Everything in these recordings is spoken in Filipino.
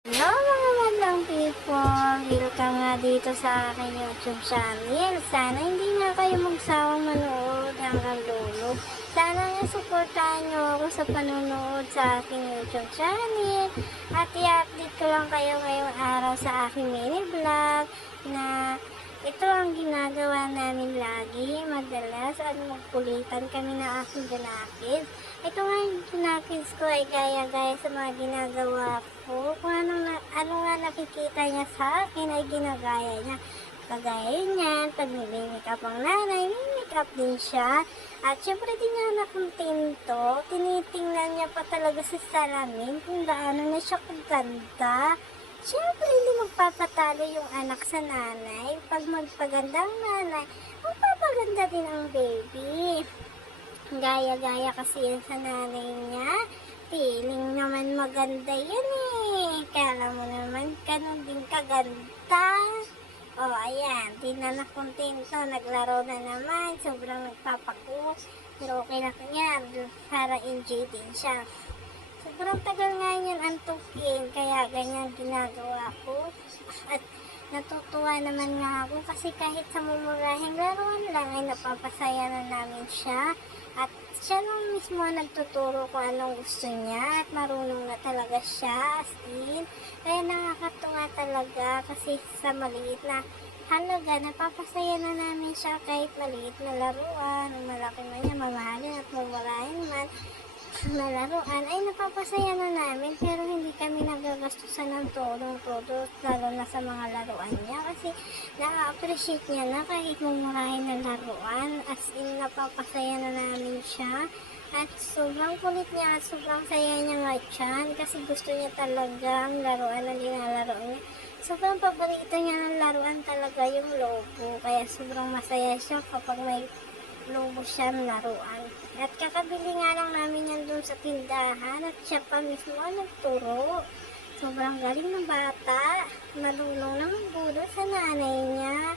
Hello mga madlang people! Welcome nga dito sa aking YouTube channel. Sana hindi nga kayo magsawang manood hanggang dulo. Sana nga supportahan nyo ako sa panonood sa aking YouTube channel. At i-update ko lang kayo ngayong araw sa aking mini vlog na ito ang ginagawa namin lagi, madalas at magkulitan kami na aking ganapid. Ito nga yung ginapits ko ay gaya-gaya sa mga ginagawa ko. Kung ano nga nakikita niya sa akin ay ginagaya niya. Kagaya niyan, pag may up ang nanay, may up din siya. At syempre din nga nakontinto, tinitingnan niya pa talaga sa salamin kung gaano na siya kaganda. Siyempre, hindi magpapatalo yung anak sa nanay. Pag magpagandang nanay, magpapaganda din ang baby. Gaya-gaya kasi yan sa nanay niya. Feeling naman maganda yan eh. Kala mo naman, ganun din kaganda. O, ayan. Di na nakontento. Naglaro na naman. Sobrang nagpapaku. Pero okay na kanya. Para enjoy din siya. Sobrang tagal nga yan antukin, kaya ganyan ginagawa ko. At natutuwa naman nga ako kasi kahit sa mumurahing laruan lang ay napapasaya na namin siya. At siya nung mismo nagtuturo kung anong gusto niya at marunong na talaga siya as in. Kaya nakakatuwa talaga kasi sa maliit na halaga, napapasaya na namin siya kahit maliit na laruan, malaki man niya, mamahalin at mumurahin man na laruan ay napapasaya na namin, pero hindi kami nagagastusan ng todo lalo na sa mga laruan niya kasi na-appreciate niya na kahit mumurahin ng laruan, as in napapasaya na namin siya. At sobrang kulit niya at sobrang saya niya nga dyan kasi gusto niya talaga ang laruan na nilalaro niya. Sobrang paborito niya ng laruan talaga yung lobo, kaya sobrang masaya siya kapag may lobo siyang laruan. At kakabili nga lang namin yan dun sa tindahan at siya pa mismo nagturo. Sobrang galing ng bata. Marunong na magbudol sa nanay niya.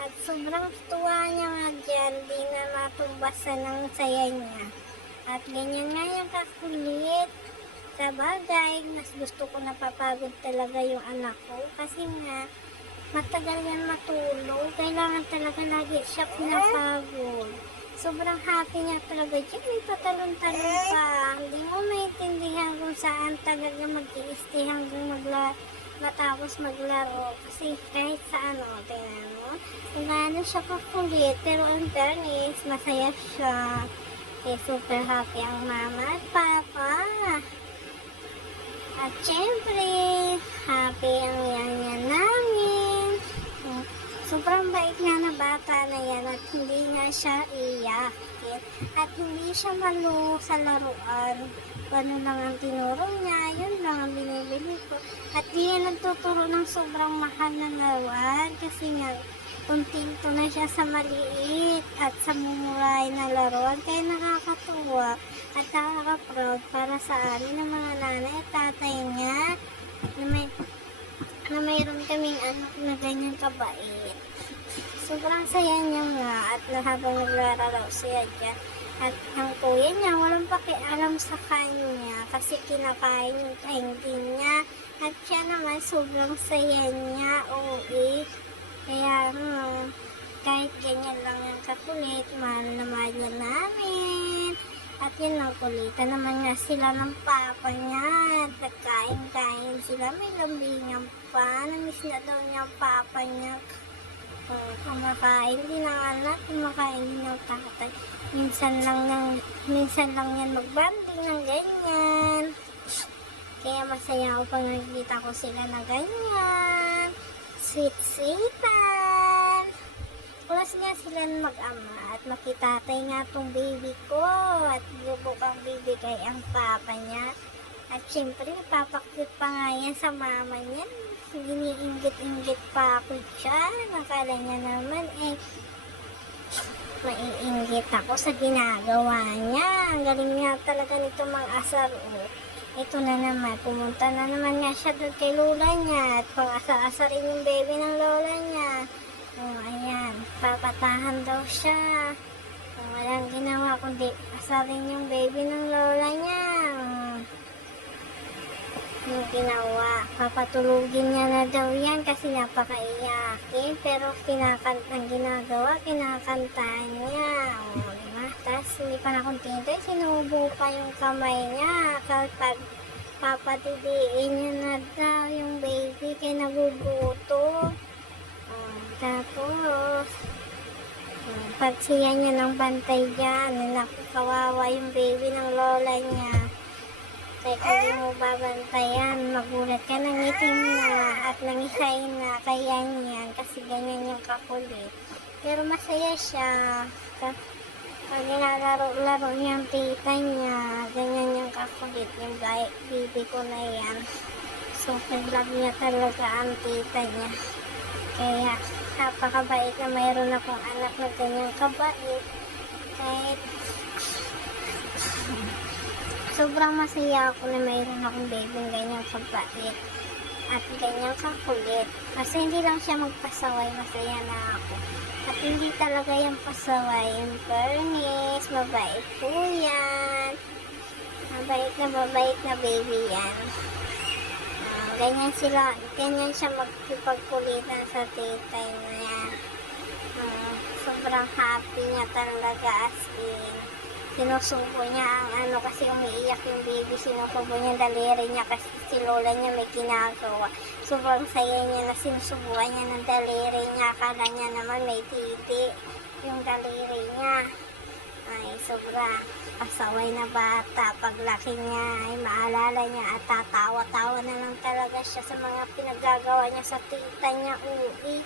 At sobrang tuwa niya nga dyan. Di na matumbasan ng saya niya. At ganyan nga yung kakulit. Sa bagay, mas gusto ko napapagod talaga yung anak ko. Kasi nga, matagal yan matulog. Kailangan talaga lagi siya pinapagod. Sobrang happy niya talaga dyan. May patalon-talon pa. Hindi mo maintindihan kung saan talaga mag-iisti hanggang matapos maglaro. Kasi kahit sa tingnan mo, kung gaano siya kakulit. Pero ang fairness, masaya siya. Kaya super happy ang mama at papa. At syempre, happy ang yan namin. Sobrang bait nga na bata na yan at hindi nga siya iyak. At hindi siya malo sa laruan. Ano lang ang tinuro niya, yun lang ang binibili ko. At di yan nagtuturo ng sobrang mahal na laruan kasi nga kontento na siya sa maliit at sa mumuray na laruan. Kaya nakakatuwa at nakaka-proud para sa amin ng mga nanay at tatay niya na mayroon kaming anak na ganyan kabait. Sobrang saya niya nga at habang naglalaro siya dyan. At ang kuya niya walang pakialam sa kanya kasi kinakain yung candy niya. At siya naman sobrang saya niya, Kaya kahit ganyan lang yung kakulit, mahal na mahal na namin. At yun lang, kulitan naman nga sila ng papa niya. Nagkain-kain sila, may lambingan pa. Namiss na daw niya ang papa niya. Kumakain din ng anak, kumakain din ng tatay. Minsan lang yan magbanding ng ganyan. Kaya masaya ako pag nakikita ko sila na ganyan. Sweet-sweetan. Plus nga sila mag-ama at makitatay nga tong baby ko at bubok ang baby kay ang papa niya. At syempre, papakyut pa nga yan sa mama niya. Giniinggit-inggit pa ako dyan. Nakala niya naman maiinggit ako sa ginagawa niya. Ang galing nga talaga nito mag-asar. Ito na naman, pumunta na naman nga siya doon kay lola niya at pang-asar-asarin yung baby ng lola niya. Ayan, papatahan daw siya. Walang ginawa kundi asarin yung baby ng lola niya. yung ginawa. Papatulugin niya na daw yan kasi napakaiyakin. Pero ang ginagawa, kinakantahan niya. O, diba? Tapos hindi pa nakontento, sinubo pa yung kamay niya. Kapag papatidiin niya na daw yung baby, kaya naguguto. O, tapos, pag siya niya ng bantay dyan, naku, kawawa yung baby ng lola niya. Kaya kung di mo babantayan, magulat ka, nangitim na at nangisay na, kaya niyan, kasi ganyan yung kakulit. Pero masaya siya, pag nilalaro-laro niya ang tita niya, ganyan yung kakulit, yung baby ko na yan. Super love niya talaga ang tita niya. Kaya napakabait na mayroon akong anak na ganyang kabait. Kahit sobrang masaya ako na mayroon akong baby ganyang kabait at ganyang kakulit. Kasi hindi lang siya magpasaway, masaya na ako. At hindi talaga yung pasaway. In fairness, mabait po yan. Mabait na baby yan. Ganyan siya magkipagkulitan sa titay niya. Sobrang happy niya talaga, as in. Sinusubo niya ang kasi umiiyak yung baby, sinusubo niya daliri niya kasi si lola niya may ginagawa. Sobrang saya niya na sinusubuan niya ng daliri niya, akala niya naman may titi yung daliri niya. Ay, sobra pasaway na bata. Paglaki niya ay maalala niya at tatawa-tawa na lang talaga siya sa mga pinagagawa niya sa tita niya. Uwi.